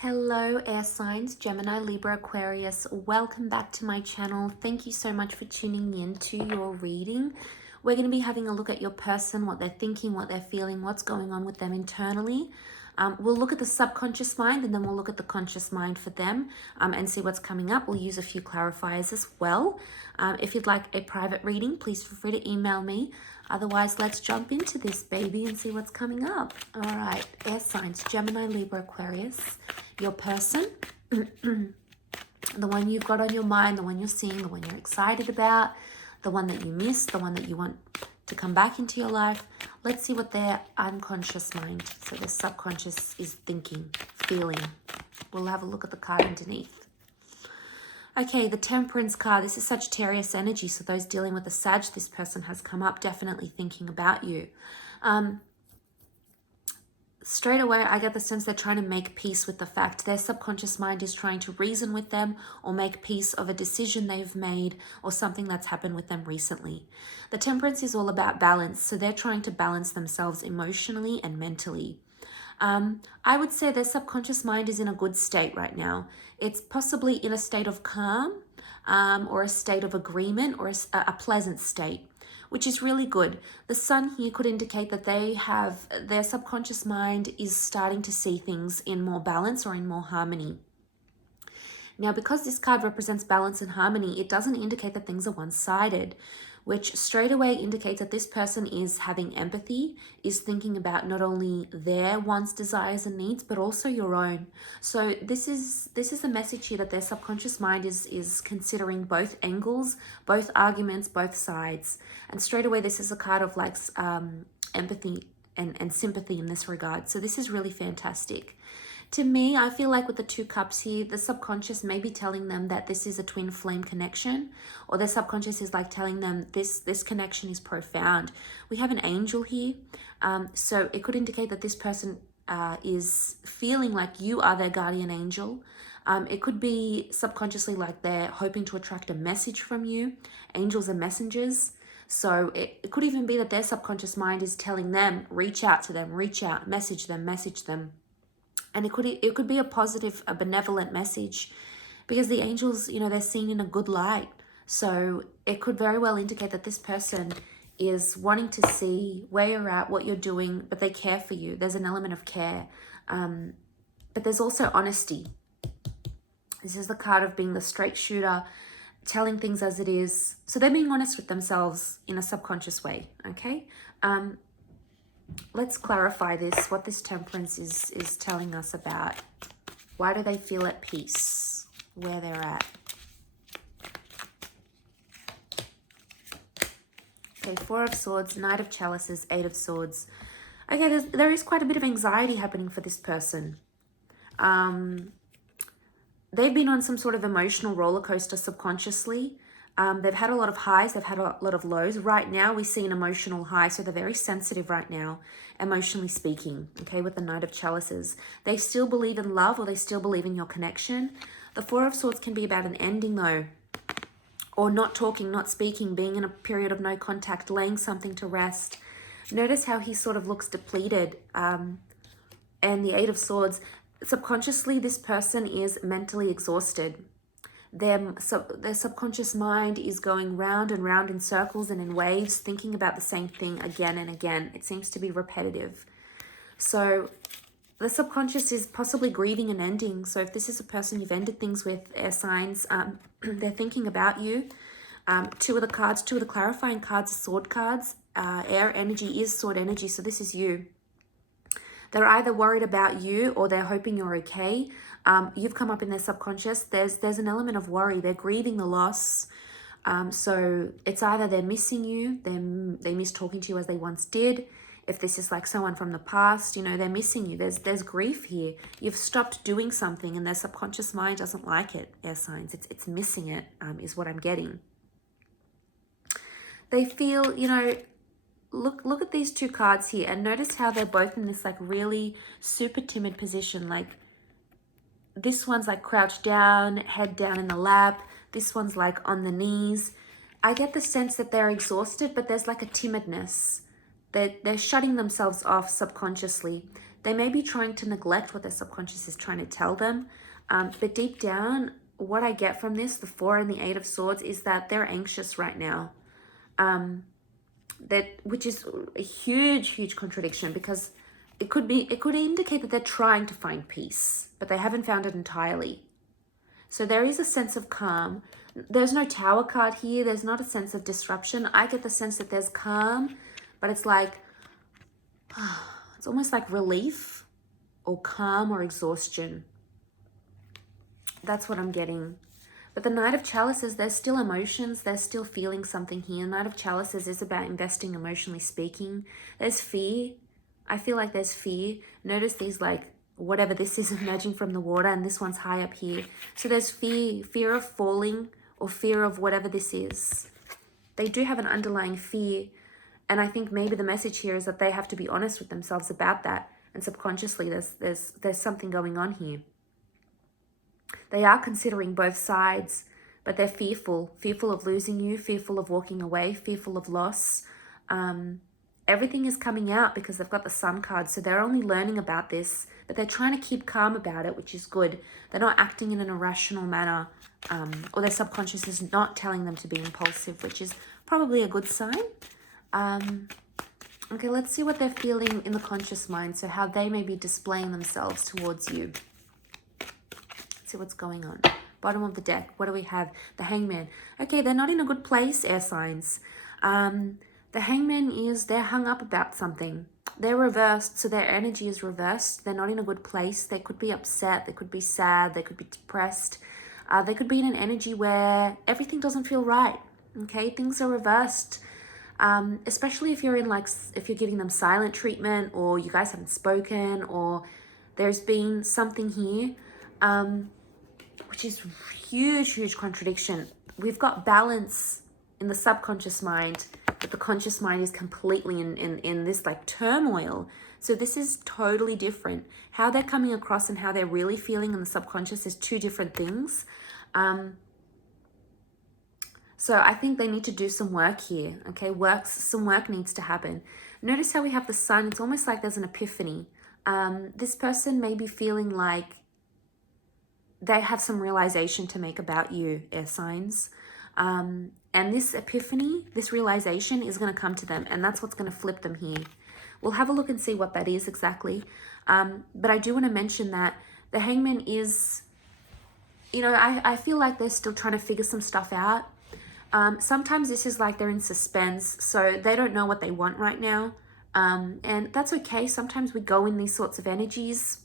Hello air signs, Gemini, Libra, Aquarius. Welcome back to my channel. Thank you so much for tuning in to your reading. We're going to be having a look at your person, what they're thinking, what they're feeling, what's going on with them internally. We'll look at the subconscious mind and then we'll look at the conscious mind for them and see what's coming up. We'll use a few clarifiers as well. If you'd like a private reading, please feel free to email me. Otherwise, let's jump into this baby and see what's coming up. All right, air signs, Gemini, Libra, Aquarius. Your person, the one you've got on your mind, the one you're seeing, the one you're excited about, the one that you miss, the one that you want to come back into your life. Let's see what their unconscious mind, so their subconscious, is thinking, feeling. We'll have a look at the card underneath. Okay, the Temperance card. This is Sagittarius energy, so those dealing with the Sag, this person has come up, definitely thinking about you. Straight away, I get the sense they're trying to make peace with the fact their subconscious mind is trying to reason with them or make peace of a decision they've made or something that's happened with them recently. The Temperance is all about balance, so they're trying to balance themselves emotionally and mentally. I would say their subconscious mind is in a good state right now. It's possibly in a state of calm or a state of agreement or a pleasant state, which is really good. The Sun here could indicate that their subconscious mind is starting to see things in more balance or in more harmony. Now, because this card represents balance and harmony, it doesn't indicate that things are one-sided, which straight away indicates that this person is having empathy, is thinking about not only their wants, desires, and needs, but also your own. So this is a message here that their subconscious mind is considering both angles, both arguments, both sides. And straight away, this is a card of like empathy and sympathy in this regard. So this is really fantastic. To me, I feel like with the Two Cups here, the subconscious may be telling them that this is a twin flame connection, or their subconscious is like telling them this connection is profound. We have an angel here, so it could indicate that this person is feeling like you are their guardian angel. It could be subconsciously like they're hoping to attract a message from you. Angels are messengers. So it could even be that their subconscious mind is telling them, reach out to them, reach out, message them, message them. And it could be a positive, a benevolent message, because the angels, they're seen in a good light. So it could very well indicate that this person is wanting to see where you're at, what you're doing, but they care for you. There's an element of care. But there's also honesty. This is the card of being the straight shooter, telling things as it is. So they're being honest with themselves in a subconscious way, okay? Let's clarify this, what this Temperance is telling us about. Why do they feel at peace where they're at? Okay, Four of Swords, Knight of Chalices, Eight of Swords. Okay, there is quite a bit of anxiety happening for this person. They've been on some sort of emotional roller coaster subconsciously. They've had a lot of highs, they've had a lot of lows. Right now, we see an emotional high, so they're very sensitive right now, emotionally speaking, okay, with the Knight of Chalices. They still believe in love, or they still believe in your connection. The Four of Swords can be about an ending, though, or not talking, not speaking, being in a period of no contact, laying something to rest. Notice how he sort of looks depleted. And the Eight of Swords, subconsciously, this person is mentally exhausted. Their subconscious mind is going round and round in circles and in waves, thinking about the same thing again and again. It seems to be repetitive. So the subconscious is possibly grieving an ending. So if this is a person you've ended things with, air signs, they're thinking about you. Two of the clarifying cards are sword cards. Air energy is sword energy, so this is you. They're either worried about you or they're hoping you're okay. You've come up in their subconscious. There's an element of worry. They're grieving the loss. So it's either they're missing you, they miss talking to you as they once did. If this is like someone from the past, they're missing you. There's grief here. You've stopped doing something and their subconscious mind doesn't like it, air signs. It's missing it, is what I'm getting. They feel, look at these two cards here and notice how they're both in this like really super timid position. Like this one's like crouched down, head down in the lap. This one's like on the knees. I get the sense that they're exhausted, but there's like a timidness. They're shutting themselves off subconsciously. They may be trying to neglect what their subconscious is trying to tell them. But deep down, what I get from this, the 4 and the 8 of Swords, is that they're anxious right now. Which is a huge contradiction, because it could indicate that they're trying to find peace, but they haven't found it entirely. So there is a sense of calm. There's no Tower card here. There's not a sense of disruption. I get the sense that there's calm, but it's like, it's almost like relief or calm or exhaustion. That's what I'm getting. But the Knight of Chalices, there's still emotions. There's still feeling something here. Knight of Chalices is about investing emotionally speaking. There's fear. I feel like there's fear. Notice these, like, whatever this is emerging from the water, and this one's high up here. So there's fear of falling, or fear of whatever this is. They do have an underlying fear. And I think maybe the message here is that they have to be honest with themselves about that. And subconsciously, there's something going on here. They are considering both sides, but they're fearful of losing you, fearful of walking away, fearful of loss. Everything is coming out because they've got the Sun card, so they're only learning about this, but they're trying to keep calm about it, which is good. They're not acting in an irrational manner, or their subconscious is not telling them to be impulsive, which is probably a good sign. Okay, let's see what they're feeling in the conscious mind, so how they may be displaying themselves towards you. See what's going on. Bottom of the deck, what do we have? The Hangman. Okay, they're not in a good place, air signs. The Hangman is, they're hung up about something. They're reversed, so their energy is reversed. They're not in a good place. They could be upset, they could be sad, they could be depressed. They could be in an energy where everything doesn't feel right. Okay, things are reversed. Especially if you're in, like, if you're giving them silent treatment, or you guys haven't spoken, or there's been something here. Which is huge contradiction. We've got balance in the subconscious mind, but the conscious mind is completely in this, like, turmoil. So this is totally different. How they're coming across and how they're really feeling in the subconscious is two different things. So I think they need to do some work here. Okay, some work needs to happen. Notice how we have the Sun. It's almost like there's an epiphany. This person may be feeling like they have some realization to make about you, air signs. And this epiphany, this realization is going to come to them, and that's what's going to flip them here. We'll have a look and see what that is exactly. But I do want to mention that the Hangman is, you know, I feel like they're still trying to figure some stuff out. Sometimes this is like they're in suspense, so they don't know what they want right now. And that's okay. Sometimes we go in these sorts of energies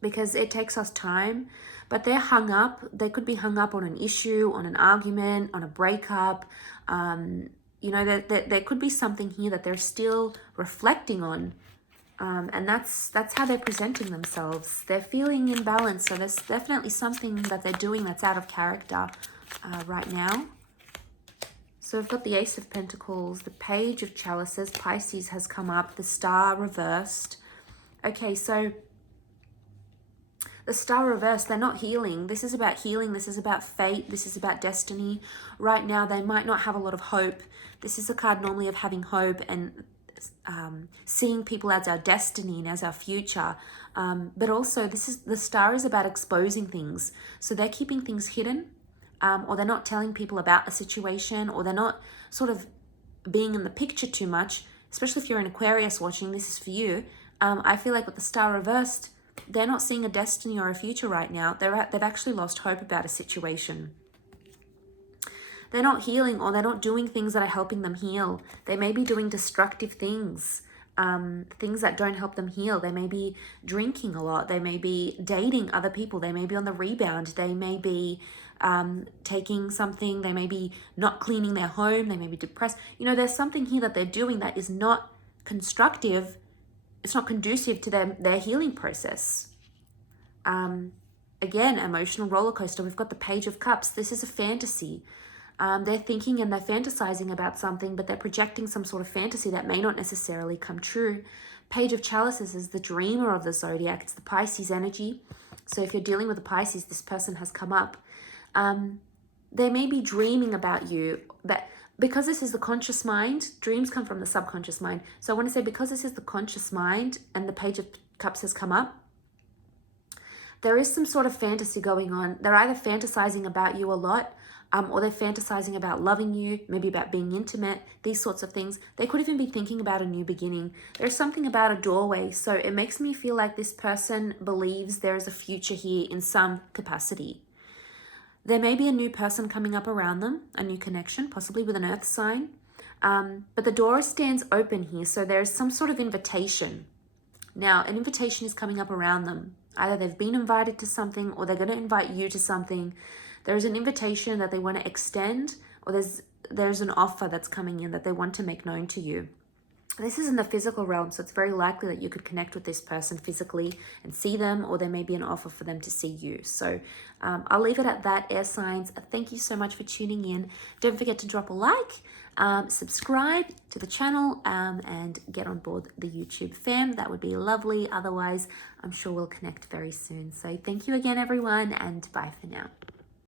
because it takes us time. But they're hung up. They could be hung up on an issue, on an argument, on a breakup. You know, there could be something here that they're still reflecting on. And that's how they're presenting themselves. They're feeling imbalanced. So there's definitely something that they're doing that's out of character right now. So we've got the Ace of Pentacles, the Page of Chalices, Pisces has come up, the Star reversed. Okay, so the Star reversed, they're not healing. This is about healing. This is about fate. This is about destiny. Right now, they might not have a lot of hope. This is a card normally of having hope and seeing people as our destiny and as our future. But also, the Star is about exposing things. So they're keeping things hidden, or they're not telling people about a situation, or they're not sort of being in the picture too much. Especially if you're an Aquarius watching, this is for you. I feel like with the Star reversed, they're not seeing a destiny or a future right now. They've actually lost hope about a situation. They're not healing, or they're not doing things that are helping them heal. They may be doing destructive things, things that don't help them heal. They may be drinking a lot. They may be dating other people. They may be on the rebound. They may be taking something. They may be not cleaning their home. They may be depressed. You know, there's something here that they're doing that is not constructive. It's not conducive to their healing process. Again, emotional roller coaster. We've got the Page of Cups. This is a fantasy. They're thinking and they're fantasizing about something, but they're projecting some sort of fantasy that may not necessarily come true. Page of Chalices is the dreamer of the zodiac. It's the Pisces energy. So if you're dealing with a Pisces, this person has come up. They may be dreaming about you, that because this is the conscious mind, dreams come from the subconscious mind. So I want to say, because this is the conscious mind and the Page of Cups has come up. There is some sort of fantasy going on. They're either fantasizing about you a lot, or they're fantasizing about loving you, maybe about being intimate, these sorts of things. They could even be thinking about a new beginning. There's something about a doorway, so it makes me feel like this person believes there is a future here in some capacity. There may be a new person coming up around them, a new connection, possibly with an earth sign. But the door stands open here, so there's some sort of invitation. Now, an invitation is coming up around them. Either they've been invited to something or they're going to invite you to something. There's an invitation that they want to extend, or there's an offer that's coming in that they want to make known to you. This is in the physical realm, so it's very likely that you could connect with this person physically and see them, or there may be an offer for them to see you. So I'll leave it at that, air signs. Thank you so much for tuning in. Don't forget to drop a like, subscribe to the channel, and get on board the YouTube fam. That would be lovely. Otherwise, I'm sure we'll connect very soon. So thank you again, everyone, and bye for now.